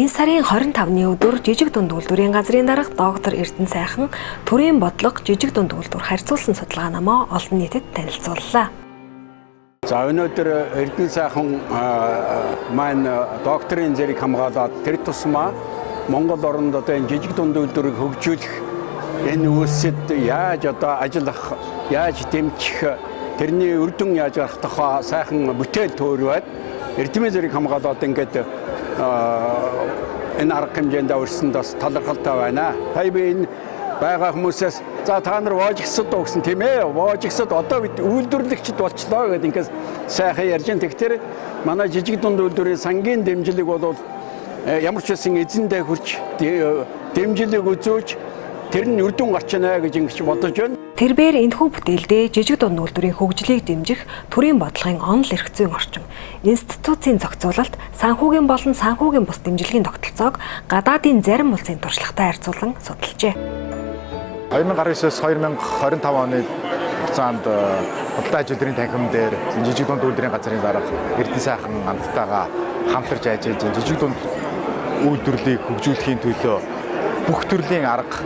Энэ сарын 25-ны өдөр жижиг дунд үйлдвэрийн газрын дарга доктор Эрдэнэ сайхан төрийн бодлого жижиг дунд үйлдвэр харьцуулсан судалгаа намаа олон нийтэд танилцууллаа. За өнөөдөр Эрдэнэ сайхан маань докторийн зэрэг хамгаалаад тэр тусмаа Монгол оронд одоо энэ жижиг дунд үйлдвэрийг хөгжүүлэх энэ үйлсэд яаж одоо ажиллах, яаж дэмжих, тэрний үр дүн яаж гарах тухай сайхан бүтээл төөрөөд Эрдэнэ зэрэг хамгаалаад ингээд энэ арга хэмжээнд өрсөнд бас талархалтай байна. Та энэ байгаа хүмүүсээс за та нар воожигсод өгсөн тийм ээ. Воожигсод одоо бид үйлдвэрлэгчд болчлоо гэдэг ингээд сайхан ярьж байна. Тэгэхээр манай жижиг дунд үйлдвэрийн сангийн дэмжлэг бол ямар ч үсэн эзэндээ хүрч дэмжлэг үзүүлж тэр нь үр дүн гарч байна гэж ингэж бодож байна. Тэрбээр энэхүү бүтээлдээ жижиг дунд үйлдвэрийн хөгжлийг дэмжих төрийн бодлогын онол эрх зүйн орчин, институцийн зохицуулалт, санхүүгийн болон санхүүгийн бус дэмжлэгийн тогтолцоог гадаадын зарим улсын туршлагатай харьцуулан судалжээ. 2019-с 2025 оны хугацаанд худалдаа ажилтны танхим дээр жижиг дунд үйлдвэрийн газрын дарга Эрдэнэ сайхан хамттайгаа хамтарч ажиллаж жижиг дунд үйлдвэрлэлийг хөгжүүлэхийн төлөө бүх төрлийн арга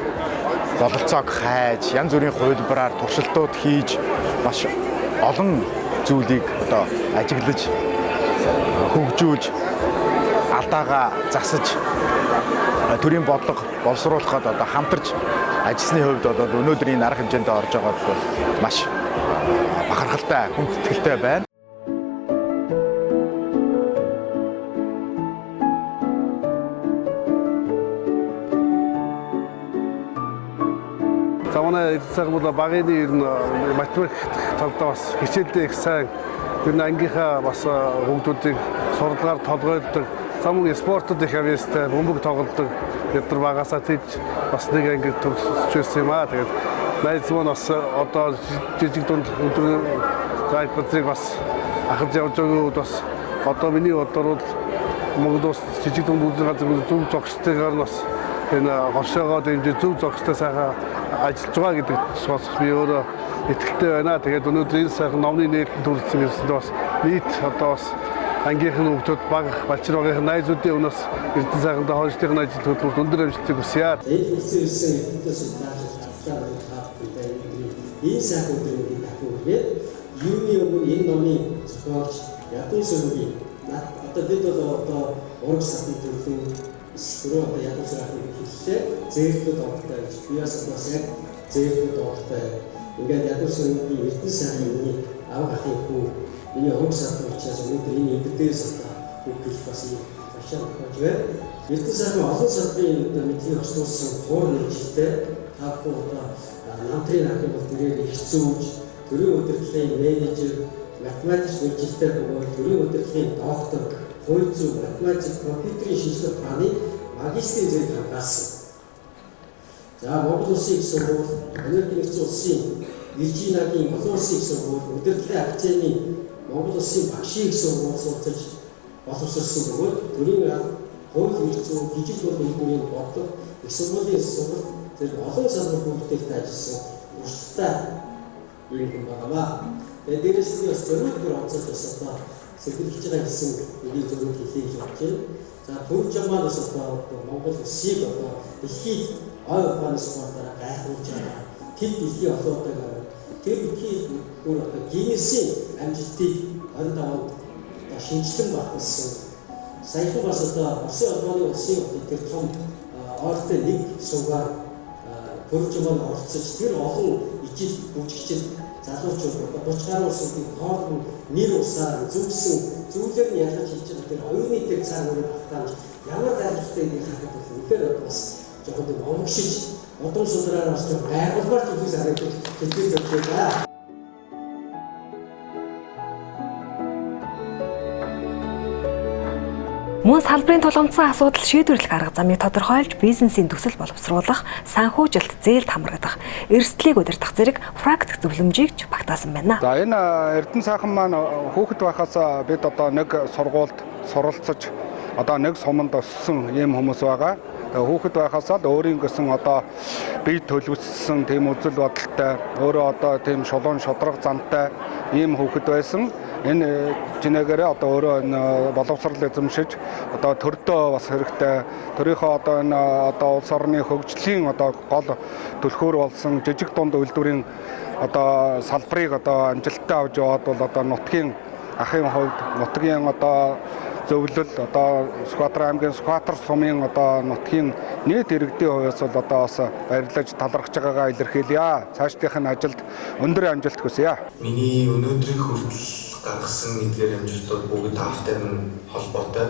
бололцоог хайж, янз бүрийн хувилбараар туршилтууд хийж маш олон зүйлийг одоо ажиглаж, хөгжүүлж, алдаагаа засаж, төрийн бодлого боловсруулахад одоо хамтарч ажилласны хувьд одоо өнөөдрийн арга хэмжээнд орж байгаа бол маш бахархалтай, хүндэтгэлтэй байна. За манай сайхан бол багийн ер нь математик талдаа бас хичээлдээ их сайн. Ер нь ангийнхаа бас хүүхдүүдийг сурлагаар толгойддог. За мөн спортод их авьяастай, бөмбөг тоглодог. Бид нар багасаа тийж бас нэг ангид төгсөж ирсэн юм аа. Тэгээд найз маань бас одоо жижиг дунд өдрийн зайлшгүй бас ахаж явж байгаагүй бас одоо миний бодлоор Монгол улс жижиг дунд үйлдвэрийн газрын зөв зохистойгоор бас энэ хошоогоо дэмжиж зөв зохистой сайхан ажиллаж байгаа гэдэг бас би өөрөө итгэлтэй байна. Тэгээд өнөөдөр энэ сайхан номны нээлтөнд хүрсэн гэсэн бас нийт одоо бас ангийнхан хүүхдүүд баг балчир багийн найзуудын өнөөс Эрдэнэ сайхандаа хойшлтын ажил хөтөлбөрт өндөр амжилтыг хүсье. Энэ хэлсэн Эрдэнэс удаач хавтаа хавтаа энэ сайхан өдрийг дахиулгээд юуны өмнө энэ номын зохиолч ядуу сүргийн одоо бид бол одоо ураг сатны төрлийн эсвэл одоо ядуу сайхан хэллээ зээлүүд ортой гэж биас бас яг зээлүүд ортой ингээд ядуу сүргийн Эрдэнэ сайхны үний ав ахын хүү миний ураг сатны учраас өнөөдөр энэ эвдэрээс одоо үгэл бас ташаал болж байна. Эрдэнэ сайхны олон сарын мэдээ өчнөөсөн хуур нэгжилтэй таахгүй одоо намтрын ахын бол тэрээр их зүүж төрийн удирдлагын менежер математик мэдлэгтэй бөгөөд төрийн удирдлагын доктор хууль зүйн математик компьютерийн шинжилгээ ухааны магистрийн зэрэг хамгаалсан. За Монгол Улсын их сургууль, Америкийн нэгдсэн улсын Виржиниагийн олон улсын их сургууль, удирдлагын академи Монгол Улсын багшийн их сургууль суралцаж боловсролсон бөгөөд төрийн хууль эрх зүйн жижиг дунд үйлдвэрийн бодлого их сургуулийн сургалт зэрэг олон салбар бүртгэлтэй ажилласан туршлагатай юм байна. Тэгээд дээрээс нь бас зөвлөгөө онцолж бас одоо сэргийлж байгаа гэсэн үгийг зөвлөж хэлье гэж бодож байна. За төрж байгаа бас одоо Монгол Улсыг одоо дэлхийд ой ухааны спортоор гайхуулж байгаа. Тэр дэлхийн олоодаг тэр дэлхийн бүр одоо Гиннесийн амжилтыг 25 онд шинжилэн баталсан. Саяхан бас одоо Улсын орны улсын тэр том ортой нэг сувгаар төрж байгаа орцож тэр олон ижил бүжигчд залуучууд одоо 30 гаруй улсуудын хооронд нэр усаар зүгсэн зүйлээр нь ялгаж хийж байгаа тэр оюуны дээр цаана нэг багтааж ямар зайлшгүй нэг хахад бол үнэхээр бас жоохон омгшиж одон судраар бас жоохон гайхалгаар зүйлс харагдаж хэлбэр зөвлөж байгаа. Мөн салбарын тулгамдсан асуудал шийдвэрлэх арга замыг тодорхойлж бизнесийн төсөл боловсруулах, санхүүжилт зээлд хамрагдах, эрсдлийг удирдах зэрэг практик зөвлөмжийг ч багтаасан байна. За энэ Эрдэнэ сайхан маань хүүхэд байхаас бид одоо нэг сургуульд суралцаж одоо нэг суманд өссөн ийм хүмүүс байгаа. Хүүхэд байхасаа л өөрийн гэсэн одоо бие төлөвлөсөн тийм үзэл бодолтой, өөрөө одоо тийм шулуун шудраг замтай ийм хүүхэд байсан. Энэ жинэгээрээ одоо өөрөө энэ боловсрал эзэмшиж одоо төрдөө бас хэрэгтэй. Төрийнхөө одоо энэ одоо улс орны хөгжлийн одоо гол түлхүүр болсон жижиг дунд үйлдвэрийн одоо салбарыг одоо амжилттай авч яваад бол одоо нутгийн ахын хувьд нутгийн одоо зөвлөл одоо Сүхбаатар аймгийн Сүхбаатар сумын одоо нутгийн нийт иргэдийн хувьд бол одоо бас баярлаж талархаж байгаагаа илэрхийлье. Цаашдынх нь ажилд өндөр амжилт хүсье. Миний өнөөдрийн хүртэл гаргасан эдгээр амжилтууд бүгд таавтай нь холбоотой.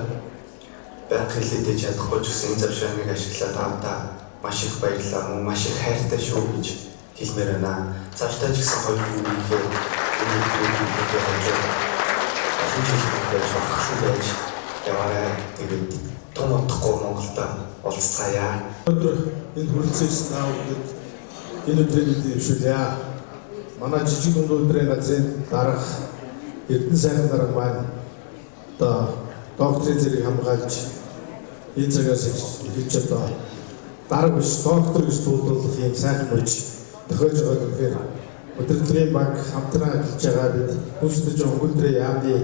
Байнга хэлээд чадахгүй ч гэсэн энэ завшааныг ашиглаад таавтай маш их баярлалаа. Мөн маш их хайртай шүү гэж хэлмээр байна. Цаашдаа ч гэсэн хоёр хүүгээ байж яваарай. Тэгээд том утгагүй Монголда уулзцаая. Өнөөдөр энэ хүрэлцээс наавд энэ өдрийг дэвшүүлье. Манай жижиг дунд үйлдвэрийн газрын дарга Эрдэнэ сайхан дарга маань одоо докторийн зэрэг хамгаалж энэ цагаас эхэлж одоо дарга биш доктор гэж дуудуулах юм сайхан мөч тохиолж байгаа гэхээр өдөртлийн банк хамтран ажиллаж байгаа бид хүсэж өнгөлдрийн яамны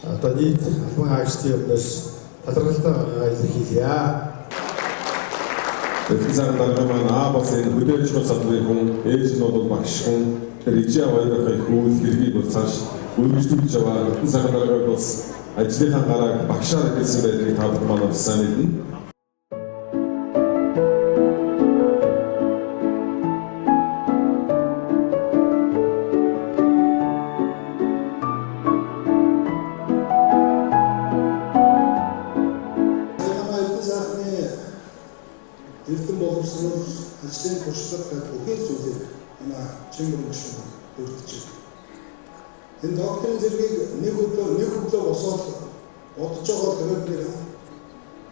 одоо нийт албан хаагчдын өмнөөс талархалтай илэрхийлье. Эрдэнэ сайхан дарга маань бас энэ хөдөлгөөн салбарын хүн, ээж нь бол багш хүн, режим аваахын хөл хэргийг бол цааш үргэлжлүүлж яваа. Эрдэнэ сайхан дарга бас ажлынхаа гарааг багшаар хэлсэн байдгийг та бүхэн маань сайн мэднэ. Эрдэнэ боловсрол ажлын туршлага гэх бүхэл зүйлийг манай чимэр гишүүн бүрдэж байна. Энэ докторийн зэргийг нэг өглөө босоод бодож байгаа хэрэгээр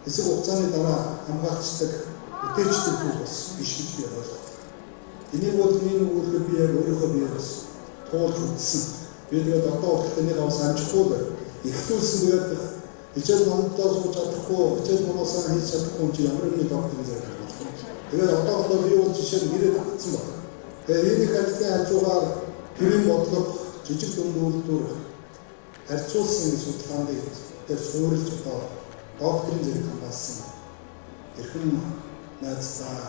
хэсэг хугацааны дараа хамгаалцдаг үтээчдэг зүйл бас биш гэж би ойлгоо. Энийг бол миний өгүүлбэр би яг өөрийнхөө биеэс туулж үзсэн. Би тэгээд одоо ухтаныг бас амжихгүй ихтүүлсэн тэгээд хичээл номдоо сууж чадахгүй, хичээл номоосаа хийж чадахгүй юм чи ямар нэгэн докторийн зэрэг. Тэгээд одоо би бол жишээ нь ирээд татсан байна. Тэгээд энэ ажлын хажуугаар гэрийн бодлого жижиг дунд үйлдвэр харьцуулсан судалгааны дээр суурилж одоо докторийн зэрэг хамгаалсан эрхэм найзлаа.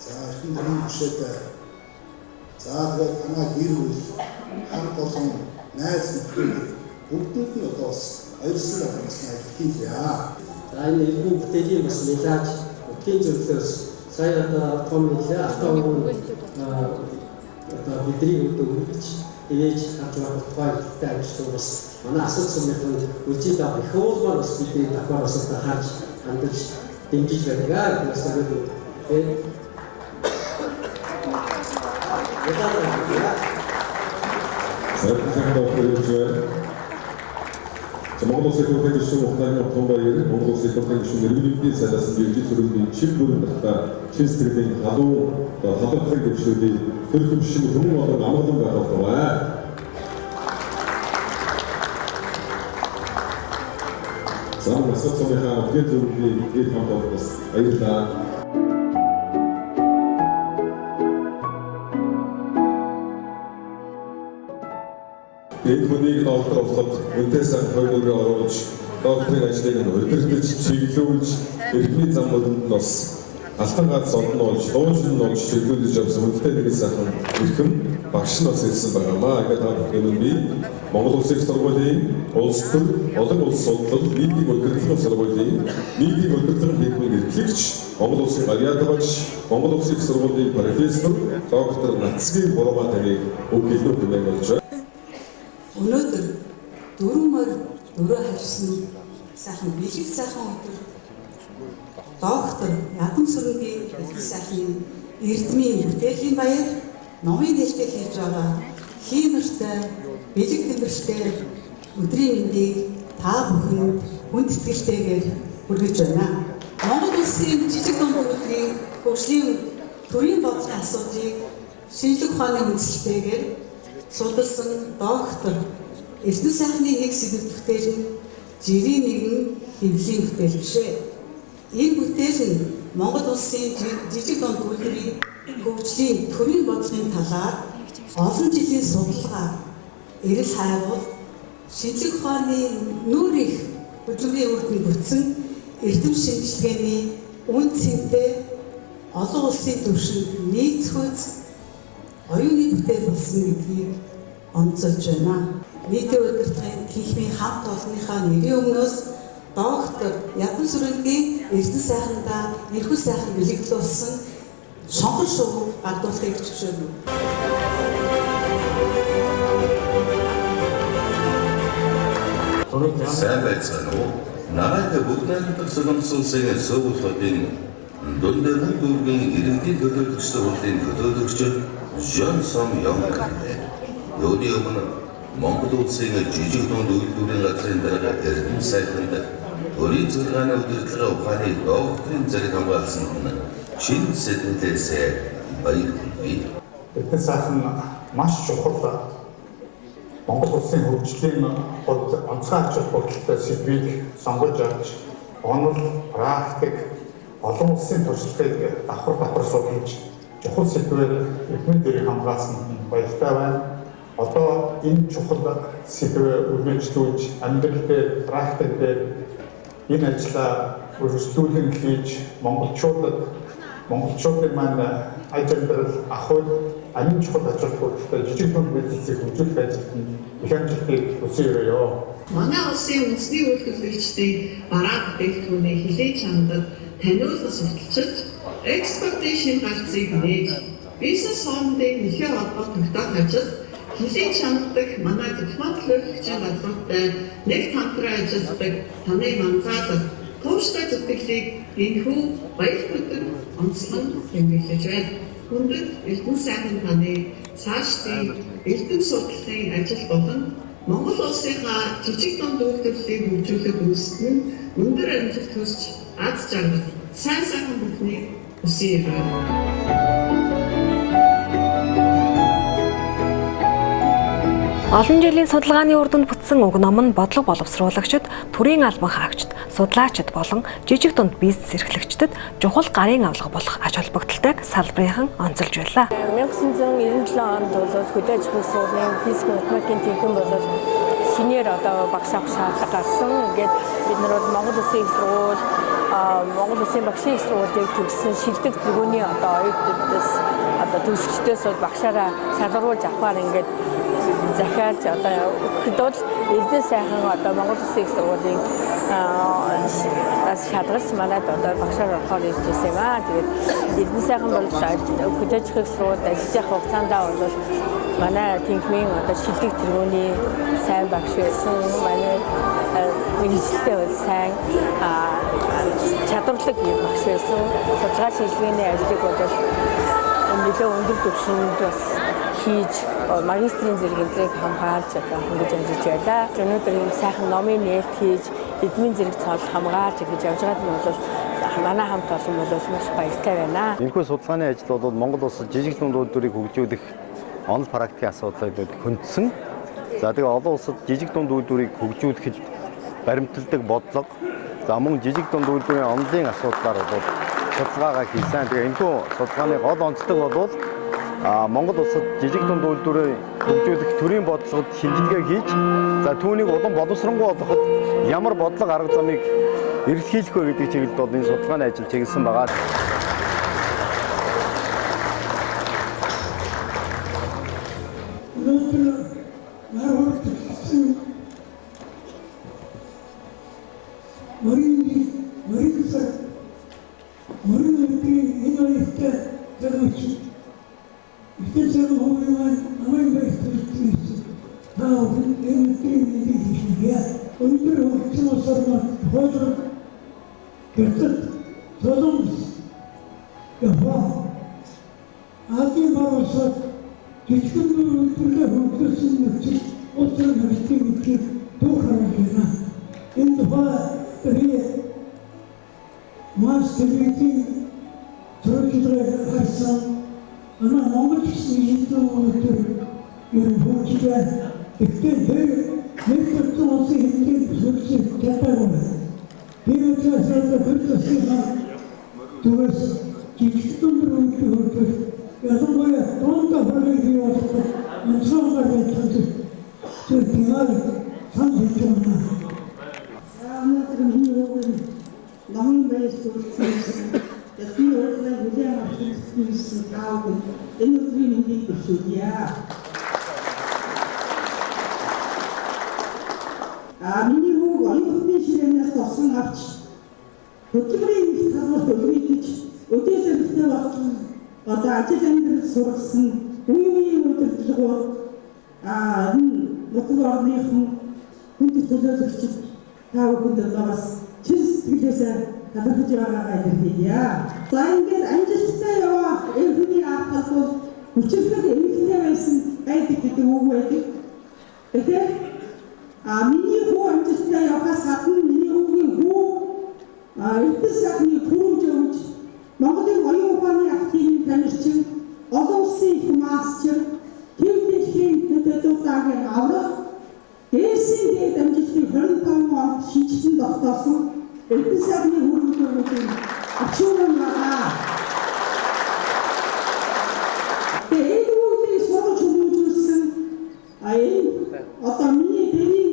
За эрхэм таны хөшөөтэй. За тэгээд манай гэр бүл хамт олон найз нөхдөд бүгдэнд нь одоо бас баярлалаа хэлсэн хэлье. За энэ иргэн бүтээлийн бас нэлээд утгийн зөвлөөс сая одоо том хэлээ автоогон одоо бидний өгдөг ээж харж байгаа тухайтай ажиллаж бас манай асуух сумын үжид авах их уулмаар бас бидний давхар бас одоо харж хандаж дэмжиж байгаа гэсэн үг. Монгол Улсын хөрөнгөний гишүүн ухааны том баяр, Монгол Улсын хөрөнгөний гишүүн иргэдийн сайдаас бэлжиж хөрөнгөний чин бүрэн дахта чин сэтгэлийн халуун талбарыг дэвшүүлээ. Тэр төвшин хүмүүн болон амгалан байх болтугай. Зам насад сумынхаа өдгөө зөвлөлийн дэд хамт бас баярлалаа. Энэ хүнийг доктор болоход үнэтэй сайн хойноор оруулж, докторийн ажлыг нь удирдах, чиглүүлж, эрхний зам мөрөнд бас алтан гац орон болж, дуужин болж чиглүүлж явсан үнэтэй нэг сайхан эрхэм багш нь бас ирсэн байгаамаа. Ингээд та бүхэн би Монгол Улсын их сургуулийн улс төр олон улс судлал нийтийн удирдлагын сургуулийн нийтийн удирдлагын техникийн эрхлэгч Монгол Улсын Гарьяат багш, Монгол Улсын их сургуулийн профессор доктор Нацгийн Бурмаа таныг үг хэлнүүд хэмээн болж байна. Өнөөдөр дөрвөөр харьсан сайхан бэлэг сайхан өдөр доктор Ядам Сүрэнгийн бэлэг сайхан эрдмийн бүтээлийн баяр номын нэртэй хийж байгаа хиймэртэй бэлэг тэмбэртэй өдрийн мэндийг та бүхэнд хүнд итгэлтэйгээр хүргэж байна. Монгол Улсын жижиг дунд үйлдвэрийн хөгжлийн төрийн бодлогын асуудлыг шинжлэх ухааны үндэслэлтэйгээр судалсан доктор Эрдэнэ сайхны нэг сэдв бүтээл нь жирийн нэгэн хэвлэлийн бүтээл бишээ. Энэ бүтээл нь Монгол улсын жижиг дунд үйлдвэрийн хөгжлийн төрийн бодлогын талаар олон жилийн судалгаа, эрэл хайгуул, шинжлэх ухааны нүүр их хөдөлгөөний үр дүн бүтсэн эрдэм шинжилгээний үн цэнтэй олон улсын түвшинд нийцхүйц оюуны бүтээл болсон гэдгийг онцолж байна. Нийтийн удирдлагын техникийн хамт олонныхаа нэрийн өмнөөс доктор Ядан Сүрэнгийн эрдэнэ сайхандаа энэхүү сайхан бэлэгдлүүлсэн шонхон шууг гардуулахыг зөвшөөрнө. Сайн байцгаана уу? Нарайд бүгд найрамдах солонгос улсын сувлуудын дундэрэн дүүргийн иргэдийн төлөөлөгч сургуулийн төлөөлөгч Жон Сом Ёнг. Юуны өмнө Монгол улсын жижиг дунд үйлдвэрийн газрын дарга эрдэм сайханд өөрийн зөвлөгөөний удирдлага ухааны докторийн зэрэг хамгаалсан чин сэтгэлээсээ баяр хүргэе. Эрдэм сайхан маш чухал Монгол улсын хөгжлийн онцгой ач холбогдолтой сэдвийг сонгож авч онол, практик, олон улсын туршлагыг давхар судлаж чухал сэдвээр эрдэм зэрэг хамгаалсан баяртай байна. Одоо энэ чухал сэдвээ үргэлжлүүлж амьдрал дээр, практик дээр энэ ажлаа үргэлжлүүлэн хийж монголчуудын маань аж амьдрал ахуй амин чухал ач холбогдолтой жижиг дунд бизнесийг хөгжүүлэх ажилд их амжилтыг хүсье. Манай улсын үндэсний үйлдвэрлэгчдийн бараа бүтээгдэхүүний хилээ чанадад таниулан сурталчилж, экспортын шин гарцыг нээж, бизнес хоорондын нөхцөл холбоо тогтоох ажил хилээ чанаддаг манай дипломат төлөөлөгчийн газруудтай нэг хамтран ажилладаг таны манлайлал тууштай зүтгэлийг энэхүү баяр хөдөр онцлон тэмдэглэж байна. Хүндэт эрдэм сайхан таны цаашдын эрдэм судлалын ажил болон Монгол улсынхаа жижиг дунд үйлдвэрлэлийг хөгжүүлэх үүсэлт нь өндөр амжилт хүсч аз жаргал сайн сайхан бүхнийг хүсье. Олон жилийн судалгааны үр дүнд бүтсэн уг ном нь бодлого боловсруулагчид, төрийн албан хаагчид, судлаачид болон жижиг дунд бизнес эрхлэгчдэд чухал гарын авлага болох ач холбогдолтойг салбарынхан онцолж байлаа. 1997 онд бол хөдөө аж ахуйн сургуулийн физик математикийн техникум болоод шинээр одоо багш авах шаардлага гарсан. Ингээд бид нар бол Монгол Улсын их сургууль, Монгол Улсын багшийн их сургуулийг төгссөн шилдэг тэргүүний одоо оюутнуудаас одоо төгсөгчдөөс багшаараа шалгаруулж авахаар ингээд захиалж одоо өгөхөд эрдэм сайхан одоо Монгол Улсын их сургуулийн шалгарч манайд одоо багшаар орохоор ирж байсан юм аа. Тэгээд эрдэм сайхан бол хөдөө аж ахуйн сургуульд ажиллаж явах хугацаанд бол манай техникийн одоо шилдэг тэргүүний сайн багш байсан. Манай мэргэжилтэй бол сайн чадварлаг багш байсан. Судалгаа шилжгээний ажлыг бол нэлээд өндөр түвшинд бас хийж магистрийн зэрэглэлийг хамгаалж одоо хөнгөж амжилж байлаа. Өнөөдөр ийм сайхан номын нээлт хийж эдмийн зэрэг цол хамгаалж гэж явж байгаа нь бол манай хамт олон бол маш баяртай байна. Энэхүү судалгааны ажил бол Монгол улсад жижиг дунд үйлдвэрийг хөгжүүлэх онол практикийн асуудлыг хөндсөн. За тэгээ олон улсад жижиг дунд үйлдвэрийг хөгжүүлэхэд баримталдаг бодлого, за мөн жижиг дунд үйлдвэрийн онолын асуудлаар бол судалгаагаа хийсэн. Тэгээ энэхүү судалгааны гол онцлог бол Монгол улсад жижиг дунд үйлдвэрийг хөгжүүлэх төрийн бодлогод шинжилгээ хийж, за түүнийг улам боловсронгуй болгоход ямар бодлого арга замыг эрэлхийлэх вэ гэдэг чиглэлд бол энэ судалгааны ажил чиглэсэн байгаа. Тэгээс жижиг дунд үйлдвэрлэлд ялангуяа дундаа хөрөг бий болгох онцгой баримтанд тэр тэмээ санал хийж байна. Өнөөдөр миний өвгөн намын баяр суралцсан. Яхны өөрөөр хүлээн авсан таав энэ өдрийн мэндийг хүсье. Миний өвгөн оюутны ширээнээс тосон авч хөтөлбөрийн нэг талбарт өлгөж өдөө зэрэгтэй болсон одоо ажил амьдрал сургасан үеийн удирдлагууд нутаг орныхан хүнд төлөөлөгчд та бүхэнд бас чин сэтгэлээсээ талархаж байгаагаа илэрхийлье. За ингээд амжилттай яваа эрхний аргал бол хүчирхэг эмэгтэй байсан байдаг гэдэг үг байдаг. Тэгэхээр миний хүү амжилттай явахаас гадна миний өвгийн хүү эрдэс сайхны төрөмж өгч Монголын оюун ухааны активын танилчин олон улсын их мастер Тэвдэхийн төдөөдөөгийн аврах дээсийн дээд амжилтыг 25 онд шинжилэн тогтоосон эрдэс сайхны хөрөнгөний ачуурын байгаа. Тэгээд үүнийг сургууль хүмүүжүүлсэн одоо миний дэний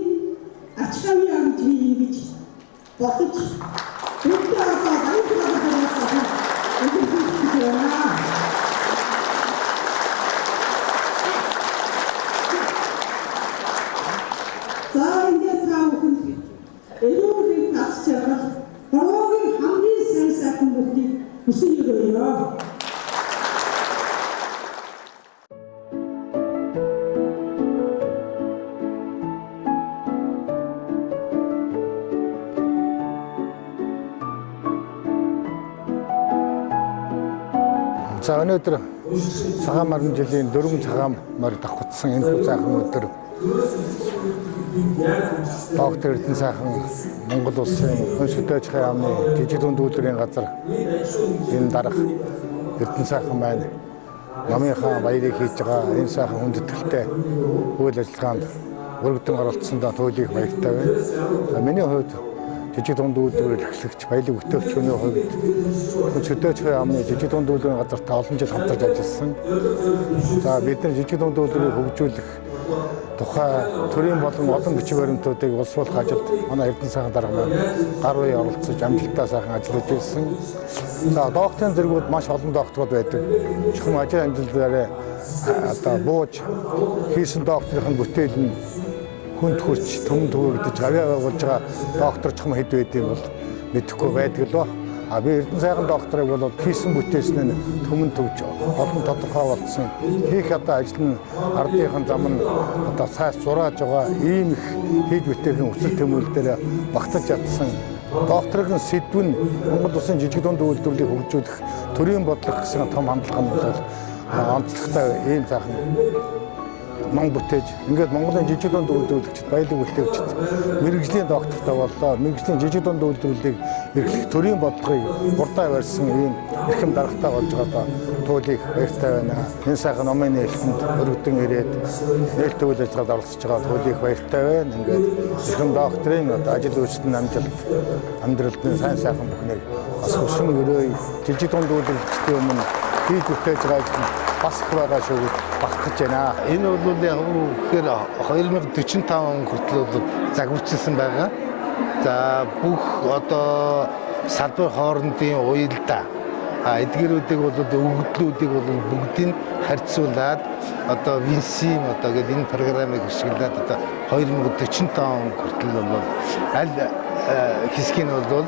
ач хамаа гэж би ингэж бодож бүгдээ одоо баярлалаа. За ингээд та бүхэнд эрүүгийн тас жаргал бороогийн хамгийн сайн сайхан бүгдийг хүсэж өгье. За өнөөдөр цагаан марган жилийн 4 цагаан морь давхцсан энэ сайхан өдөр доктор Эрдэнэ сайхан Монгол улсын хүн шүтээжхийн яамны жижиг дунд үйлдвэрийн газар энэ дарга Эрдэнэ сайхан маань намынхаа баярыг хийж байгаа энэ сайхан хүндэтгэлтэй үйл ажиллагаанд өргөдөн оролцсондоо туйлыг баяртай байна. Миний хувьд жижиг дунд үйлдвэр эрхлэгч баялаг бүтээгдэхүүний хувьд шүтээжхийн яамны жижиг дунд үйлдвэрийн газарт олон жил хамтарч ажилласан. За бид нар жижиг дунд үйлдвэрийг хөгжүүлэх тухай төрийн болон олон бичиг баримтуудыг улсуулах ажилд манай Эрдэнэ сайхан дарга маань гар буй оролцож амжилттай сайхан ажиллаж байсан. За докторийн зэргүүд маш олон докторууд байдаг. Чухам ажил амжилтаараа одоо бууж хийсэн докторийн бүтээл нь хүнд хүрч төмөн төвөгдөж аваа байгуулж байгаа доктор чухам хэд байдгийг бол мэдэхгүй байдаг л ба. Би Эрдэнэ сайхан докторыг бол хийсэн бүтээсэн нь төмөн төвж олон тодорхой болсон. Хийх одоо ажил нь ардынхан зам нь одоо цааш зурааж байгаа ийм их хийж бүтээхэн өсөлт тэмүүлэлээр багтаж чадсан. Докторын сэдв нь Монгол улсын жижиг дунд үйлдвэрлэлийг хөгжүүлэх төрийн бодлого гэсэн том хандлага нь бол онцлогтой ийм сайхан ном бүтээж ингээд Монголын жижиг дунд үйлдвэрлэгчид баялаг бүтээгчид мэрэгжлийн доктортой боллоо. Мэрэгжлийн жижиг дунд үйлдвэрлэлийг эрхлэх төрийн бодлогыг урдаа барьсан ийм эрхэм даргатай болж байгаа туйлыг баяртай байна. Энэ сайхан номын нээлтэнд өргөдөн ирээд нээлттэй үйл ажиллагаанд оролцож байгаа туйлыг баяртай байна. Ингээд эрхэм докторын одоо ажил үйлчлэлийн амжилт амьдралд нь сайн сайхан бүхнийг бас өсөн өрөө жижиг дунд үйлдвэрлэгчдийн өмнө хийж бүтээж байгаа ажил бас их байгаа шүү багтаж байна. Энэ бол яг гэхээр 2045 он хүртэл загварчилсан байгаа. За бүх одоо салбар хоорондын уялдаа эдгэрүүдийг бол өгөгдлүүдийг бол бүгдийг харьцуулаад одоо Винсим одоо гэдэг энэ програмыг ашиглаад одоо 2045 он хүртэл бол аль хэсгийг нь бол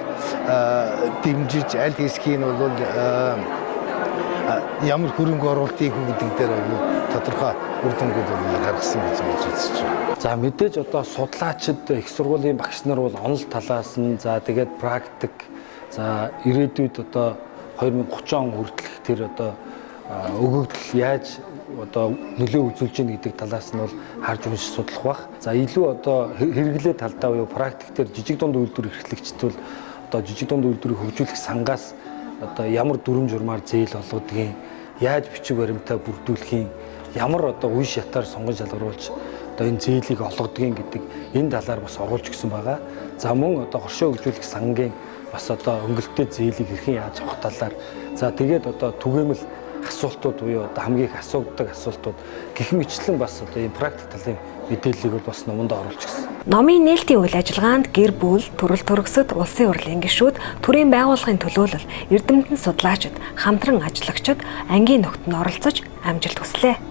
дэмжиж аль хэсгийг нь бол ямар хөрөнгө оруулалтыг гэдэг дээр тодорхой үр дүнгууд гаргасан гэж үзэж байна. За мэдээж одоо судлаачид их сургуулийн багш нар бол онол талаас нь за тэгээд практик за ирээдүйд одоо 2030 он хүртэлх тэр одоо өгөгдөл яаж одоо нөлөө үзүүлж гин гэдэг талаас нь бол харж уншиж судлах бах. За илүү одоо хэрэглээ талдаа буюу практик дээр жижиг дунд үйлдвэр эрхлэгчд бол одоо жижиг дунд үйлдвэрийг хөгжүүлэх сангаас одоо ямар дүрм журмаар зээл болгодгийг, яаж бичиг баримтаа бүрдүүлэхийн, ямар одоо үе шатаар сонгон шалгаруулж одоо энэ зээлийг олгодгийг гэдэг энэ талаар бас оруулж гисэн байгаа. За мөн одоо хоршоо хөгжүүлэх сангийн бас одоо өнгөлттэй зээлийг хэрхэн яаж авах талаар за тэгээд одоо түгээмэл асуултууд буюу одоо хамгийн их асуудаг асуултууд гэх мэтлэн бас одоо ийм практик талын мэдээллийг бас номонд оруулж гисэн. Номын нээлтийн үйл ажиллагаанд гэр бүл, төрөл төрөсөд, улсын хурлын гишүүд, төрийн байгууллагын төлөөлөл, эрдэмтэн судлаачид, хамтран ажиллагчид, ангийн нөхдөд нь оролцож амжилт хүслээ.